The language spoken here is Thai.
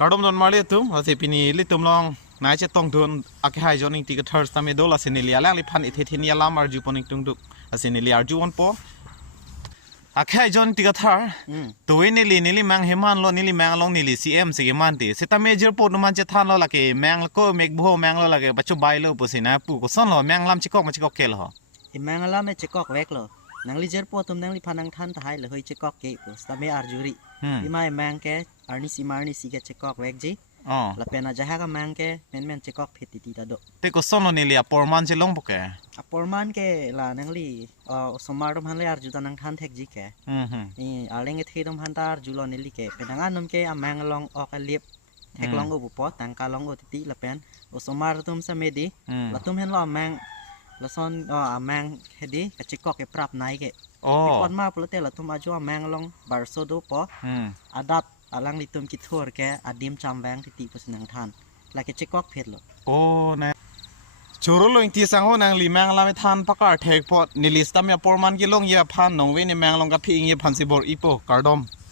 การดมโดนมาเลยตุ้มว่าสิปีนี้ลิตุ้มลองนายจะต้องโดนอาแค่จอนิงติกเทอร์สตามเมโดลาเซนิเลียแรงลิพันอิเทธินียลามาร์จูปนิงตุงดุกอาเซนิเลียจูวันปออาแค่จอนติกเทอร์ตัวนิลิแมงเฮมันโลนิลิแมงลงนิลิซีเอ็มสิเกมันตีสิตาเมเจอร์ปอดมันจะทานโลละเกแมงก็เมกบัวแมงโลละเกปัจจุบันโลปุสินะปูก็ซ่อนโลแมงลำชิกอกมาชิกอกเกลเหรอไอ้แมงละไม่จะกอกแวกเลยนังลิเจอร์ปอตุมนังลิพานังทันทายเลยเฮ้ยจะกอกเกะสตาเมอาร์จูริที่ไม่แมงแกอาร์นิซิมาร์นิซิแกจะกอกแวกจีแล้วเป็นอาจจะให้กับแมงแกเป็นจะกอกเพติติดาดแต่ก็ซ่อนโลนิลิอาปอร์มันจะลงปกแกปอร์มันแกละนังลิสมาร์ดมันเลยอาร์จูตันังทันเทคจีแกนี่อาเลงเทดมพันตาร์จูลอนิลิแกเป็นงานนมแกแมงลองออกเลียบเทคลองอุปปอตังกาลองอุติติละเป็นสมาร์ดตุมสมัยดีละตุมเห็นล้อแมงละซอนแมงเฮดีกับจิกอกเก็บปรับไนเกะก่อนมาพลเตละตุมอาจัวแมงลองบาร์โซโดปออาดับอาลังลิตุมกิทัวร์แกอาดิมจำแวงที่ตีปุสนังทันแล้วก็จิกอกเพชรหรอโอ้นะชูรุลงที่สังหนางลีแมงลาไม่ทันพักการเทคพอนิลิสตามยาปอร์มันกิลงเยียพันน้องเวนี่แมงลงกับพี่อิงเยียพันสิบอร์อีโปการดอม